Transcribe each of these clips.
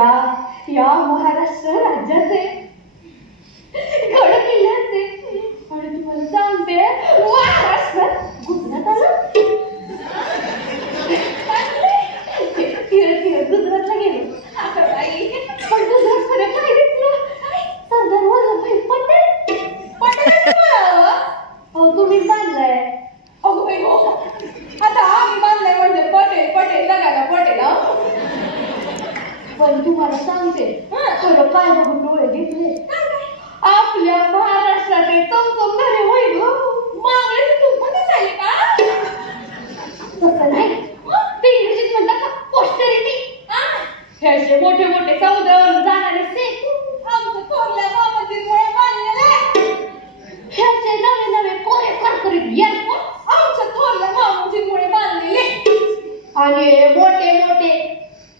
या या महाराष्ट्र राज्याचे गड किल्ल्याचे आणि तुम्हाला सांगते महाराष्ट्रात गुजरात आलं गुजरातला गेलो पण गुजरातमध्ये काय दिसलं सरदार वल्लभभाई पटेल तुम्ही बांधलाय अगो बाई हो आता आम्ही बांधलाय म्हणजे पटेल पटेल जगायला पटेल पण तुम्हाला सांगते खरं काय बघून डोळे घेतले आपल्या महाराष्ट्राचे चमचमणारे वैभव मावळे तू पण दिसायले का तसं नाही ते इंग्रजीत म्हणतात का पोस्टरिटी हे असे मोठे मोठे समुद्रावर जाणारे सेतू आमचं थोरल्या मामाजीमुळे बांधलेलं हे असे नवे नवे कोरे करकरीत एअरपोर्ट आमच्या थोरल्या मामाजीमुळे बांधलेले आणि मोठे मोठे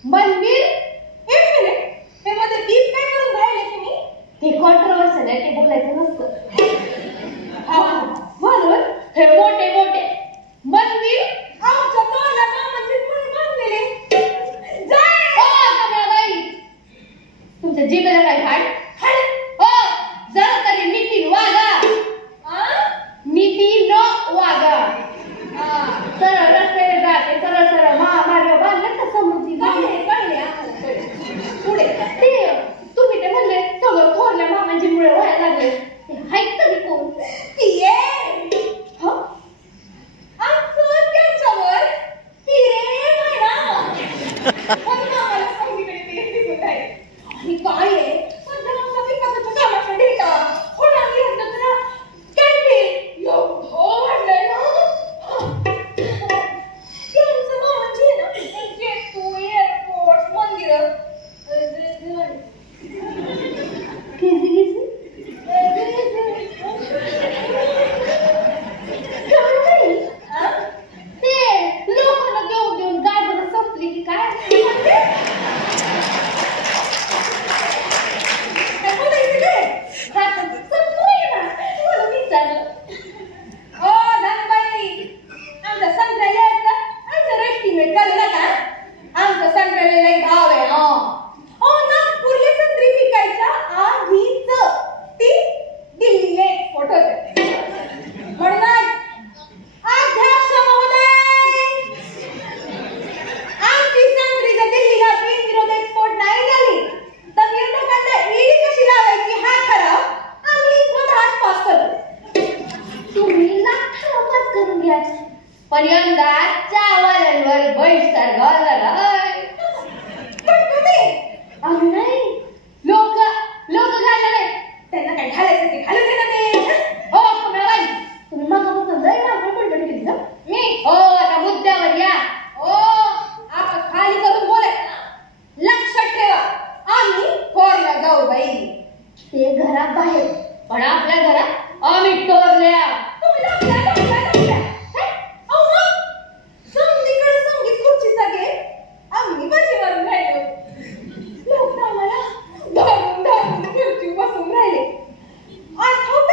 मंदिर एक मिनिट हे मध्ये दीप काय करून राहिले तुम्ही ते कॉन्ट्रोवर्सल आहे ते बोलायचं नसतं म्हणून हे मोठे मोठे मंदिर आमच्या थोरल्या मामाजीमुळे बांधलेले बाई तुमच्या जीभेला काय हाड जरा तरी नीतीन वागा नीतीन वागा सरळ रस्त्याने जाते सरळ सरळ महामार्ग बांधले तर समृद्धी कळले पुढे ते तुम्ही ते म्हणले सगळं थोरल्या मामाजीमुळे व्हायला लागले ते हाईक तरी कोण पिये आमचं त्यांच्यावर प्रेम आहे ना पण आम्हाला सगळीकडे तेच दिसत आहे आणि काय आहे सध्या आमच्या विकासाच्या कामाचा डेटा होणार घेतलं तर कॅन्टीन एवढं वाढलंय ना त्यांचं मामाजी आहे ना जेटू एअरपोर्ट मंदिर लोकांना देऊन देऊन गाडीवर संपली की काय पण यंदा चावलांवर बहिष्कार घालणार आम्ही नाही लोक घालणार आहे त्यांना काय घालायचं ते घालून ना ते हो कमळाबाई तुम्ही मगापासून लय नाव बडबड केली का मी हो आता मुद्द्यावर या आता खाली करून बोलायचं ना लक्षात ठेवा आम्ही थोरल्या जाऊ बाई ते घरात बाहेर पण आपल्या घरात आम्ही टोरल्या तुम्ही दाखल्या संगीकडे संगीत खुर्चीचा घे आम्ही बजेवरून राहिलो लोक आम्हाला धरून धरून खुर्ची बसून राहिले आठवत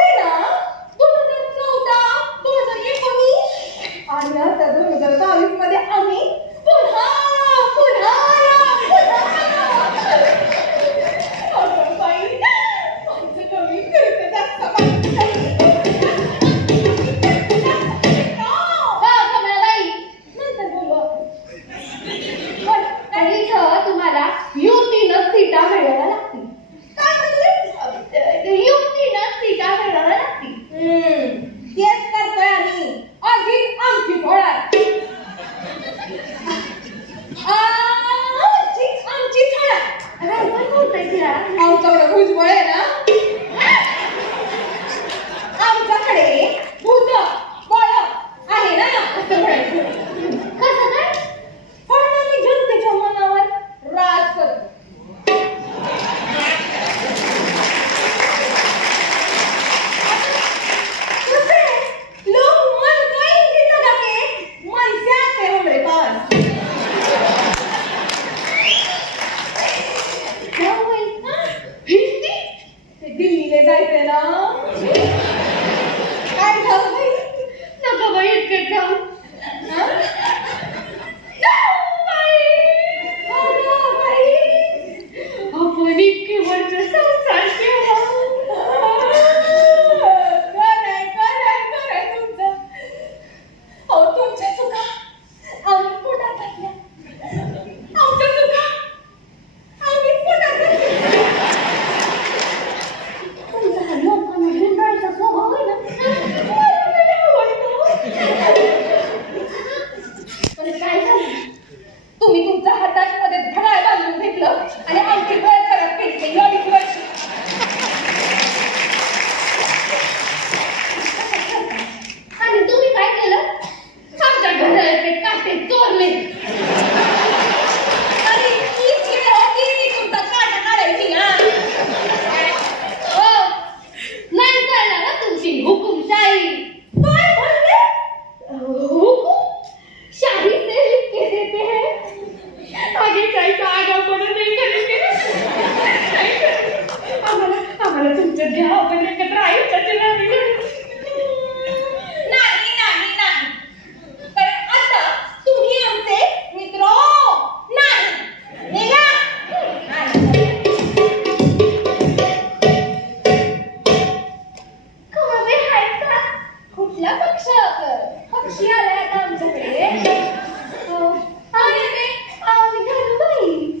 पक्षी आलाय आता आमच्याकडे.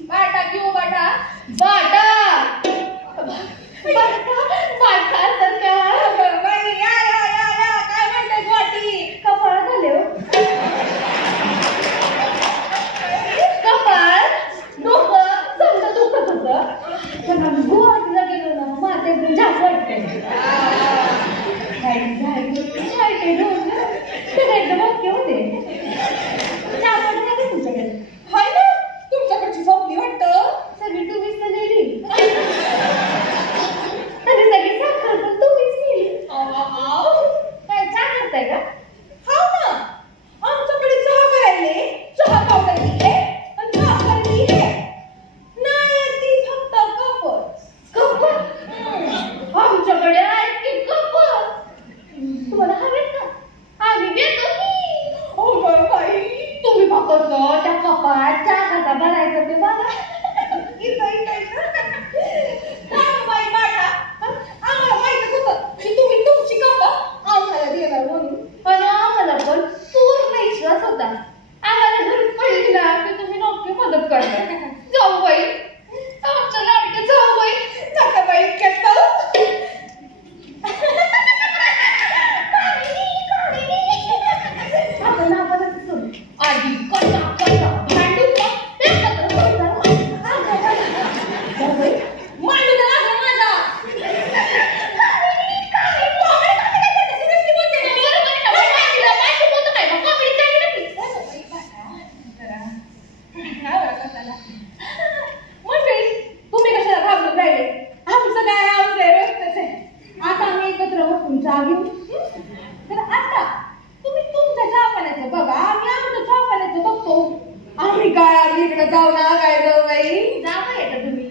बाटा घेऊ बाटा. बाटा बाटा तर बाई या या या या काय म्हणताय गोटी. कपाळ झाले हो. कपाळ डोकं समजा दुखत होतं पण आम्ही गुवाहाटीला गेलो ना माझं एकदम जास्त वाटतंय. एकदम ओके होते. तुमच्याकडे हाय ना तुमच्याकडची झोपली वाटतं. सगळी तुम्हीच तर नेली आणि सगळी साखर पण तुम्हीच नेली. काय चहा करताय का? हा ना आमच्याकडे चहा करायले चहा पावडर दिले आणि साखर दिले नाही ती फक्त कप आमच्याकडे आहेत की कप. तुम्हाला हवेत का? आम्ही देतो की. हो बाई तुम्ही फक्त त्या कपात चहा कसा भरायचा ते बघा. बाई बाटा आम्हाला माहितच होतं की तुम्ही तुमची कप आम्हाला देणार म्हणून. आणि आम्हाला पण पूर्ण विश्वास होता. आम्हाला घरी पडली ना की तुम्ही नक्की मदत करणार. जाऊ बाई आमच्या लाडक्या जाऊ बाई. नका बाई इतक्यात आपण आधी कसा कसा भांडू का एकत्र मांडू दे माझा. तुम्ही कशाला घाबरून राहिले. आमचं काय आमचं रोजच आहे. आता आम्ही एकत्र बसून चहा घेऊ. तर आता तुम्ही तुमच्या चहा पाण्याचं बघा आम्ही आमच्या चहा पाण्याचं बघतो. आम्ही काय आम्ही इकडे जाऊ ना काय जाऊ बाई. जावं येतं तुम्ही.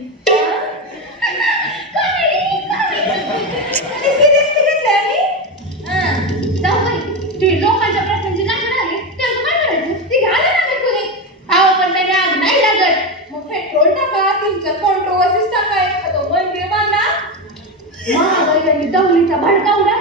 जाऊ बाई ती लोकांच्या प्रश्नांची लागण आली त्यांचं काय करायचं? ती घाला ना मी तुम्ही. अहो पण त्याने आग नाही लागत. मग पेट्रोल टाका तुमच्या कॉन्ट्रोवर्सीज टाका एखादं मंदिर बांधा. महागाई आणि दौलीचा भडका उडा